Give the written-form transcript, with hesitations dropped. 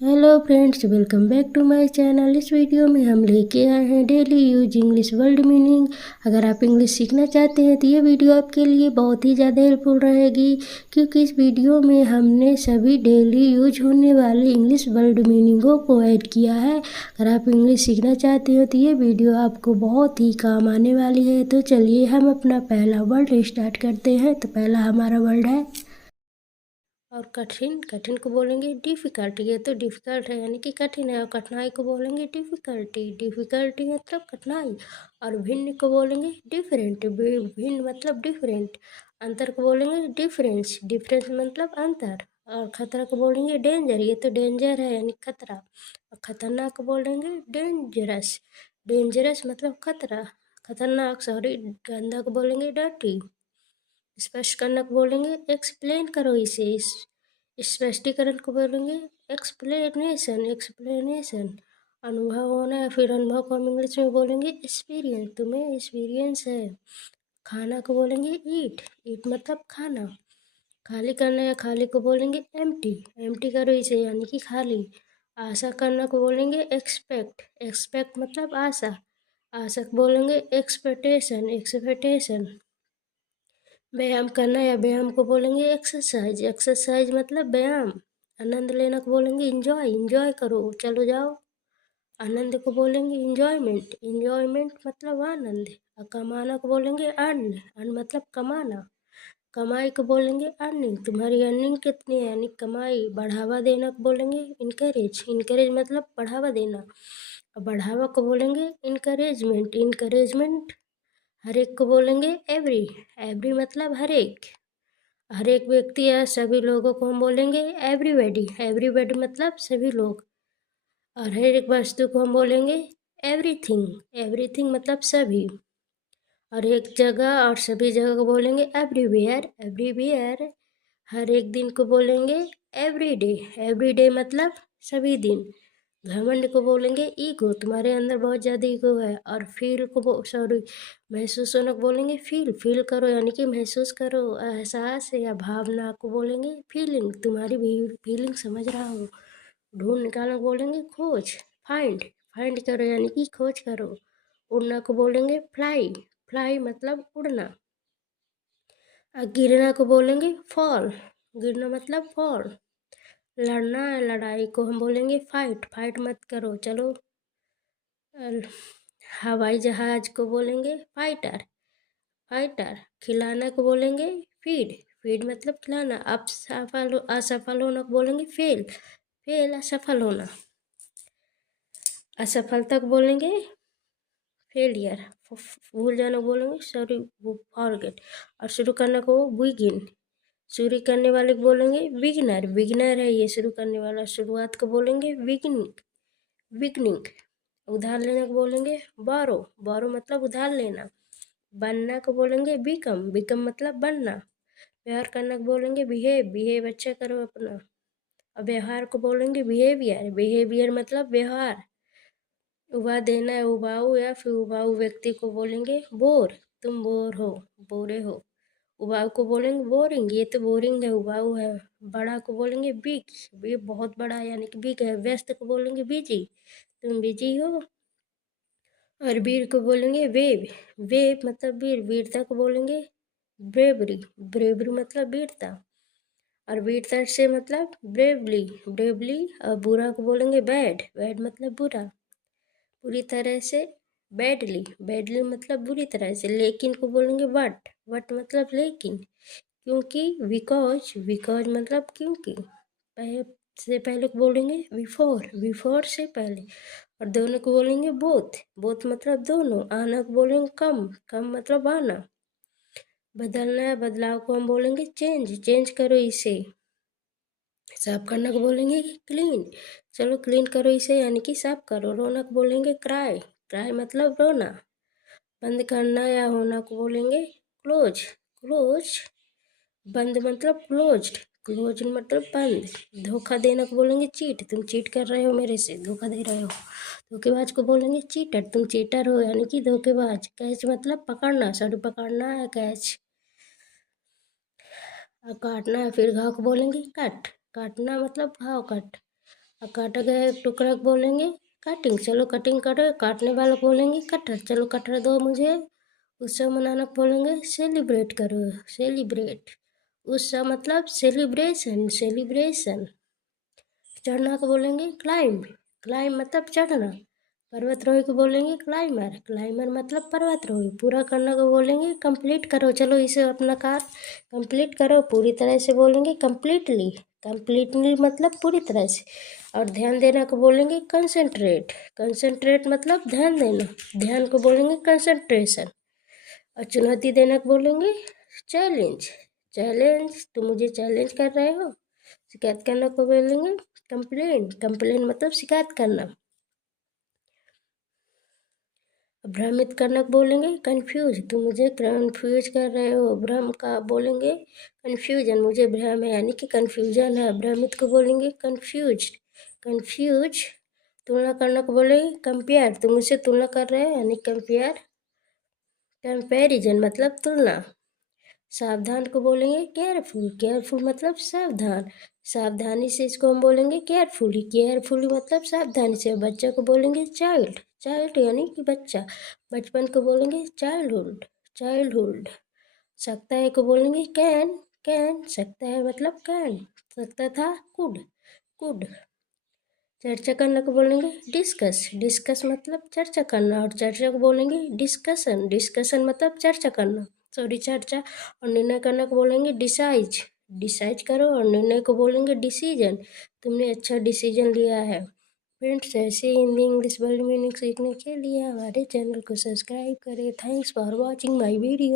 Hello friends, welcome back to my channel. इस video में हम लेके आए हैं daily use English word meaning. अगर आप इंग्लिश सीखना चाहते हैं तो ये वीडियो आपके लिए बहुत ही ज़्यादा हेल्पफुल रहेगी, क्योंकि इस वीडियो में हमने सभी डेली यूज होने वाले इंग्लिश वर्ड मीनिंगों को ऐड किया है। अगर आप इंग्लिश सीखना चाहते हो तो ये वीडियो आपको बहुत ही काम आने वाली है। तो चलिए हम अपना पहला वर्ड स्टार्ट करते हैं। तो पहला हमारा वर्ड है और कठिन। कठिन को बोलेंगे डिफ़िकल्ट। ये तो डिफ़िकल्ट है यानी कि कठिन है। और कठिनाई को बोलेंगे डिफ़िकल्टी। डिफ़िकल्टी मतलब कठिनाई। और भिन्न को बोलेंगे डिफरेंट। भिन्न मतलब डिफरेंट। अंतर को बोलेंगे डिफरेंस। डिफरेंस मतलब अंतर। और खतरा को बोलेंगे डेंजर। ये तो डेंजर है यानी खतरा। और खतरनाक को बोलेंगे डेंजरस। डेंजरस मतलब खतरा, खतरनाक सॉरी। गंदा को बोलेंगे डर्टी। स्पष्ट करना को बोलेंगे एक्सप्लेन करो इसे। स्पष्टीकरण को बोलेंगे एक्सप्लेनेशन। एक्सप्लेनेशन। अनुभव होना है, फिर अनुभव को हम इंग्लिश में बोलेंगे एक्सपीरियंस। तुम्हें एक्सपीरियंस है। खाना को बोलेंगे ईट। ईट मतलब खाना। खाली करना या खाली को बोलेंगे एम्प्टी। एम्प्टी करो इसे यानी कि खाली। आशा करना को बोलेंगे एक्सपेक्ट। एक्सपेक्ट मतलब आशा। आशा को बोलेंगे एक्सपेक्टेशन। एक्सपेक्टेशन। व्यायाम करना या व्यायाम को बोलेंगे एक्सरसाइज। एक्सरसाइज मतलब व्यायाम। आनंद लेना को बोलेंगे इंजॉय। इंजॉय करो, चलो जाओ। आनंद को बोलेंगे इंजॉयमेंट। इंजॉयमेंट मतलब आनंद। और कमाना को बोलेंगे अर्न। अर्न मतलब कमाना। कमाई को बोलेंगे अर्निंग। तुम्हारी अर्निंग कितनी है यानी कमाई। बढ़ावा देना को बोलेंगे इनकरेज। इनकरेज मतलब बढ़ावा देना। और बढ़ावा को बोलेंगे इनकरेजमेंट। इनकरेजमेंट। हर एक को बोलेंगे एवरी। एवरी मतलब हर एक। हर एक व्यक्ति या सभी लोगों को हम बोलेंगे एवरीबॉडी। एवरीबॉडी मतलब सभी लोग। और हर एक वस्तु को हम बोलेंगे एवरीथिंग। एवरीथिंग मतलब सभी। और एक जगह और सभी जगह को बोलेंगे एवरीवेयर। एवरीवेयर। हर एक दिन को बोलेंगे एवरीडे। एवरीडे मतलब सभी दिन। घमंड को बोलेंगे ईगो। तुम्हारे अंदर बहुत ज़्यादा ईगो है। और फील को सॉरी महसूस होने को बोलेंगे फील। फील करो यानी कि महसूस करो। एहसास या भावना को बोलेंगे फीलिंग। तुम्हारी भी फीलिंग समझ रहा हूँ। ढूंढ निकालना को बोलेंगे खोज। फाइंड। फाइंड करो यानी कि खोज करो। उड़ना को बोलेंगे फ्लाई। फ्लाई मतलब उड़ना। गिरना को बोलेंगे फॉल। गिरना मतलब फॉल। लड़ना लड़ाई को हम बोलेंगे फाइट। फाइट मत करो, चलो। हवाई जहाज को बोलेंगे फाइटर। फाइटर। खिलाना को बोलेंगे फीड। फीड मतलब खिलाना। असफल होना को बोलेंगे फेल। फेल असफल होना। असफलता को बोलेंगे फेलियर। भूल जाना को बोलेंगे सॉरी फॉरगेट। और शुरू करने को बिगिन। शुरू करने वाले को बोलेंगे बिगिनर। बिगिनर है ये शुरू करने वाला। शुरुआत को बोलेंगे बिगिनिंग। बिगनिंग। उधार लेने को बोलेंगे बोरो। बोरो मतलब उधार लेना। बनना को बोलेंगे बिकम। बिकम मतलब बनना। व्यवहार करना को बोलेंगे बिहेव। बिहेव अच्छा करो अपना। और व्यवहार को बोलेंगे बिहेवियर। बिहेवियर मतलब व्यवहार। उबा देना है उबाऊ या फिर उबाऊ व्यक्ति को बोलेंगे बोर। तुम बोर हो, बोरे हो। उबाऊ को बोलेंगे बोरिंग। ये तो बोरिंग है, उबाऊ है। बड़ा को बोलेंगे बिग। ये बहुत बड़ा यानी कि बिग है। व्यस्त को बोलेंगे बिजी। तुम बिजी हो। और वीर को बोलेंगे वेव। वेव मतलब वीर। वीरता को बोलेंगे ब्रेवरी। ब्रेवरी मतलब वीरता। और वीरता से मतलब ब्रेवली। ब्रेवली। और बुरा को बोलेंगे बैड। बैड मतलब बुरा। बुरी तरह से बैडली। बैडली मतलब बुरी तरह से। लेकिन को बोलेंगे बट। बट मतलब लेकिन। क्योंकि बिकॉज। बिकॉज मतलब क्योंकि। से पहले को बोलेंगे बिफोर। बिफोर से पहले। और दोनों को बोलेंगे बोथ। बोथ मतलब दोनों। आना को बोलेंगे कम। कम मतलब आना। बदलना है, बदलाव को हम बोलेंगे चेंज। चेंज करो इसे। साफ करना को बोलेंगे क्लीन। चलो क्लीन करो इसे यानी कि साफ करो। रोना को बोलेंगे क्राई। क्राई मतलब रोना। बंद करना या होना को बोलेंगे क्लोज। क्लोज। बंद मतलब क्लोज्ड। क्लोज मतलब बंद। धोखा देना को बोलेंगे चीट। तुम चीट कर रहे हो, मेरे से धोखा दे रहे हो। धोखेबाज को बोलेंगे चीटर। तुम चीटर हो यानी कि धोखेबाज। कैच मतलब पकड़ना, सॉरी पकड़ना है कैच। और काटना है, फिर घाव को बोलेंगे कट। काटना मतलब घाव कट। और काटा गया एक टुकड़ा को बोलेंगे कटिंग, चलो कटिंग करो। काटने वाला को बोलेंगे कटर, चलो कटर दो मुझे। उत्सव मनाना को बोलेंगे सेलिब्रेट करो, सेलिब्रेट। उत्सव मतलब सेलिब्रेशन, सेलिब्रेशन। चढ़ना को बोलेंगे क्लाइंब, क्लाइंब मतलब चढ़ना। पर्वतारोही को बोलेंगे क्लाइमर, क्लाइमर मतलब पर्वतारोही। पूरा करना को बोलेंगे कंप्लीट करो, चलो इसे अपना कार्य कंप्लीट करो। पूरी तरह से बोलेंगे कंप्लीटली, कंप्लीटली मतलब पूरी तरह से। और ध्यान देना को बोलेंगे कंसंट्रेट, कंसंट्रेट मतलब ध्यान देना, ध्यान को बोलेंगे कंसंट्रेशन। और चुनौती देना को बोलेंगे चैलेंज, चैलेंज, तुम मुझे चैलेंज कर रहे हो। शिकायत करना को बोलेंगे कंप्लेन, कंप्लेन मतलब शिकायत करना। भ्रमित करना को बोलेंगे कंफ्यूज, तुम मुझे कंफ्यूज कर रहे हो। भ्रम का बोलेंगे कंफ्यूजन, मुझे भ्रम है यानी कि कंफ्यूजन है। भ्रमित को बोलेंगे कंफ्यूज, कंफ्यूज। तुलना करना को बोलेंगे कंपेयर, तुम मुझसे तुलना कर रहे हो यानी कंपेयर। कंपैरिजन मतलब तुलना। सावधान को बोलेंगे केयरफुल, केयरफुल मतलब सावधान। सावधानी से इसको हम बोलेंगे केयरफुली, केयरफुली मतलब सावधानी से। बच्चा को बोलेंगे चाइल्ड, चाइल्ड यानी कि बच्चा। बचपन को बोलेंगे चाइल्डहुड, चाइल्डहुड। सकता है को बोलेंगे कैन, कैन। सकता है मतलब कैन, सकता था कुड, कुड। चर्चा करने को बोलेंगे डिस्कस, डिस्कस मतलब चर्चा करना। और चर्चा को बोलेंगे डिस्कशन, डिस्कशन मतलब चर्चा करना, सॉरी चर्चा। और निर्णय करने को बोलेंगे डिसाइज, डिसाइज करो। और निर्णय को बोलेंगे डिसीजन, तुमने अच्छा डिसीजन लिया है। फ्रेंड्स, ऐसे हिंदी इंग्लिश वर्ड मीनिंग सीखने के लिए हमारे चैनल को सब्सक्राइब करें। Thanks for watching my video.